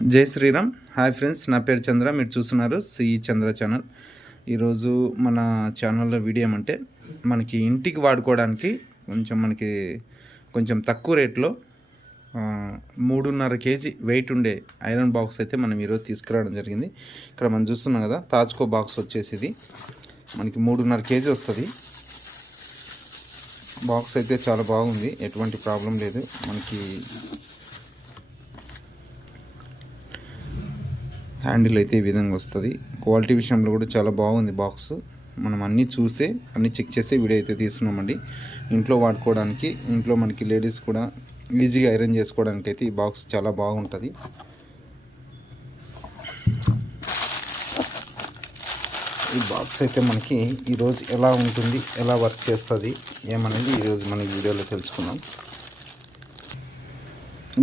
జై Sriram. Hi friends, నా పేరు చంద్ర. మీరు చూస్తున్నారు సిఈ చంద్ర ఛానల్. ఈరోజు మన ఛానల్లో వీడియో ఏమంటే మనకి ఇంటికి వాడుకోవడానికి కొంచెం తక్కువ రేట్లో 3.5 kg వెయిట్ ఉండే ఐరన్ బాక్స్ అయితే మనం ఈరోజు తీసుకురావడం జరిగింది. ఇక్కడ మనం చూస్తున్నాం కదా, తాజ్కో బాక్స్ వచ్చేసి ఇది మనకి 3.5 kg వస్తుంది. బాక్స్ అయితే చాలా బాగుంది, ఎటువంటి ప్రాబ్లం లేదు. మనకి హ్యాండిల్ అయితే ఈ విధంగా వస్తుంది. క్వాలిటీ విషయంలో కూడా చాలా బాగుంది బాక్స్. మనం అన్నీ చెక్ చేసి వీడియో అయితే తీస్తున్నామండి. ఇంట్లో వాడుకోవడానికి, ఇంట్లో మనకి లేడీస్ కూడా ఈజీగా ఐరన్ చేసుకోవడానికి అయితే ఈ బాక్స్ చాలా బాగుంటుంది. ఈ బాక్స్ అయితే మనకి ఈరోజు ఎలా ఉంటుంది, ఎలా వర్క్ చేస్తుంది ఏమనేది ఈరోజు మన వీడియోలో తెలుసుకుందాం.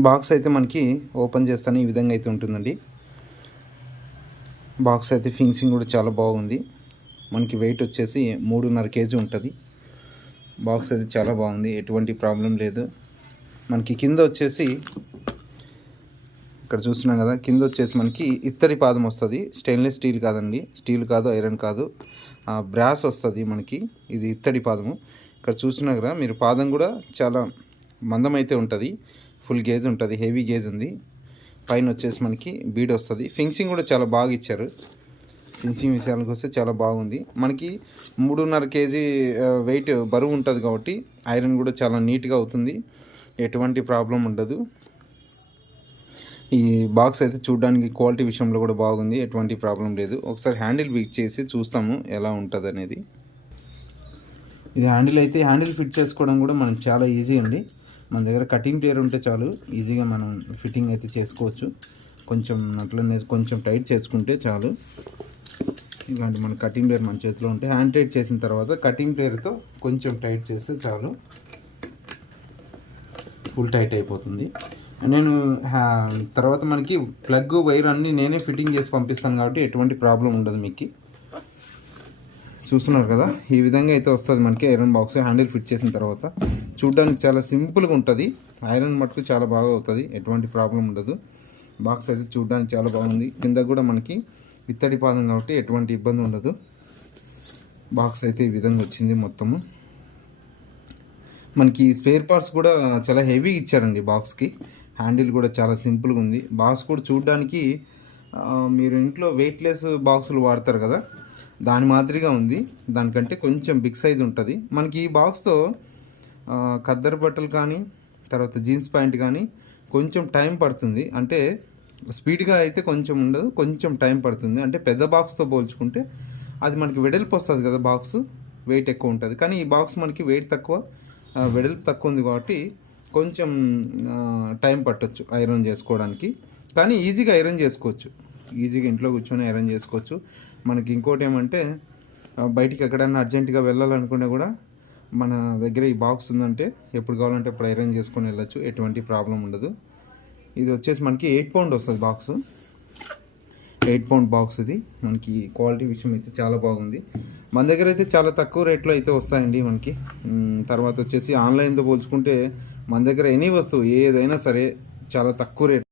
బాక్స్ అయితే మనకి ఓపెన్ చేస్తానే ఈ విధంగా అయితే ఉంటుందండి. బాక్స్ అయితే ఫినిషింగ్ కూడా చాలా బాగుంది. మనకి వెయిట్ వచ్చేసి 3.5 kg ఉంటుంది. బాక్స్ అయితే చాలా బాగుంది, ఎటువంటి ప్రాబ్లం లేదు. మనకి కింద వచ్చేసి ఇక్కడ చూస్తున్నాం కదా, కింద వచ్చేసి మనకి ఇత్తడి పాదం వస్తుంది. స్టెయిన్లెస్ స్టీల్ కాదండి, స్టీల్ కాదు, ఐరన్ కాదు, బ్రాస్ వస్తుంది మనకి. ఇది ఇత్తడి పాదము. ఇక్కడ చూస్తున్నా కదా మీరు, పాదం కూడా చాలా మందం అయితే ఉంటుంది. ఫుల్ గేజ్ ఉంటుంది, హెవీ గేజ్ ఉంది. పైన వచ్చేసి మనకి బీడ్ వస్తుంది. ఫినిషింగ్ కూడా చాలా బాగా ఇచ్చారు. ఫినిషింగ్ విషయానికి వస్తే చాలా బాగుంది. మనకి 3.5 kg వెయిట్ బరువు ఉంటుంది కాబట్టి ఐరన్ కూడా చాలా నీట్గా అవుతుంది, ఎటువంటి ప్రాబ్లం ఉండదు. ఈ బాక్స్ అయితే చూడడానికి క్వాలిటీ విషయంలో కూడా బాగుంది, ఎటువంటి ప్రాబ్లం లేదు. ఒకసారి హ్యాండిల్ ఫిట్ చేసి చూస్తాము ఎలా ఉంటుంది అనేది. ఇది హ్యాండిల్ ఫిట్ చేసుకోవడం కూడా మనం చాలా ఈజీ అండి. మన దగ్గర కటింగ్ ప్లేయర్ ఉంటే చాలు, ఈజీగా మనం ఫిట్టింగ్ అయితే చేసుకోవచ్చు. కొంచెం టైట్ చేసుకుంటే చాలు. ఇలాంటి మన కటింగ్ ప్లేయర్ మన చేతిలో ఉంటే హ్యాండ్ టైట్ చేసిన తర్వాత కటింగ్ ప్లేయర్తో కొంచెం టైట్ చేస్తే చాలు, ఫుల్ టైట్ అయిపోతుంది. నేను తర్వాత మనకి ప్లగ్ వైర్ అన్నీ నేనే ఫిట్టింగ్ చేసి పంపిస్తాను కాబట్టి ఎటువంటి ప్రాబ్లం ఉండదు. మీకు చూస్తున్నారు కదా, ఈ విధంగా అయితే వస్తుంది మనకి ఐరన్ బాక్స్. హ్యాండిల్ ఫిట్ చేసిన తర్వాత చూడడానికి చాలా సింపుల్గా ఉంటుంది. ఐరన్ మటుకు చాలా బాగా అవుతుంది, ఎటువంటి ప్రాబ్లం ఉండదు. బాక్స్ అయితే చూడడానికి చాలా బాగుంది. కింద కూడా మనకి ఇత్తడి పాదం కాబట్టి ఎటువంటి ఇబ్బంది ఉండదు. బాక్స్ అయితే ఈ విధంగా వచ్చింది మొత్తము. మనకి స్పేర్ పార్ట్స్ కూడా చాలా హెవీ ఇచ్చారండి బాక్స్కి. హ్యాండిల్ కూడా చాలా సింపుల్గా ఉంది. బాక్స్ కూడా చూడడానికి మీరు ఇంట్లో వెయిట్లెస్ బాక్సులు వాడతారు కదా, దాని మాదిరిగా ఉంది. దానికంటే కొంచెం బిగ్ సైజ్ ఉంటుంది. మనకి ఈ బాక్స్తో ఖద్దరు బట్టలు కానీ, తర్వాత జీన్స్ ప్యాంట్ కానీ కొంచెం టైం పడుతుంది. అంటే స్పీడ్గా అయితే కొంచెం ఉండదు, కొంచెం టైం పడుతుంది. అంటే పెద్ద బాక్స్తో పోల్చుకుంటే అది మనకి వెడల్పు వస్తుంది కదా, బాక్స్ వెయిట్ ఎక్కువ ఉంటుంది. కానీ ఈ బాక్స్ మనకి వెయిట్ తక్కువ, వెడల్పు తక్కువ ఉంది కాబట్టి కొంచెం టైం పట్టొచ్చు ఐరన్ చేసుకోవడానికి. కానీ ఈజీగా ఐరన్ చేసుకోవచ్చు, ఈజీగా ఇంట్లో కూర్చొని ఐరన్ చేసుకోవచ్చు. మనకి ఇంకోటి ఏమంటే, బయటికి ఎక్కడైనా అర్జెంటుగా వెళ్ళాలనుకుంటే కూడా మన దగ్గర ఈ బాక్స్ ఉందంటే ఎప్పుడు కావాలంటే అప్పుడు ఐరన్ చేసుకొని వెళ్ళచ్చు, ఎటువంటి ప్రాబ్లం ఉండదు. ఇది వచ్చేసి మనకి 8 pound వస్తుంది బాక్స్. 8 pound బాక్స్ ఇది. మనకి క్వాలిటీ విషయం అయితే చాలా బాగుంది. మన దగ్గర అయితే చాలా తక్కువ రేట్లో అయితే వస్తాయండి మనకి. తర్వాత వచ్చేసి ఆన్లైన్తో పోల్చుకుంటే మన దగ్గర ఎనీ వస్తువు ఏదైనా సరే చాలా తక్కువ రేట్.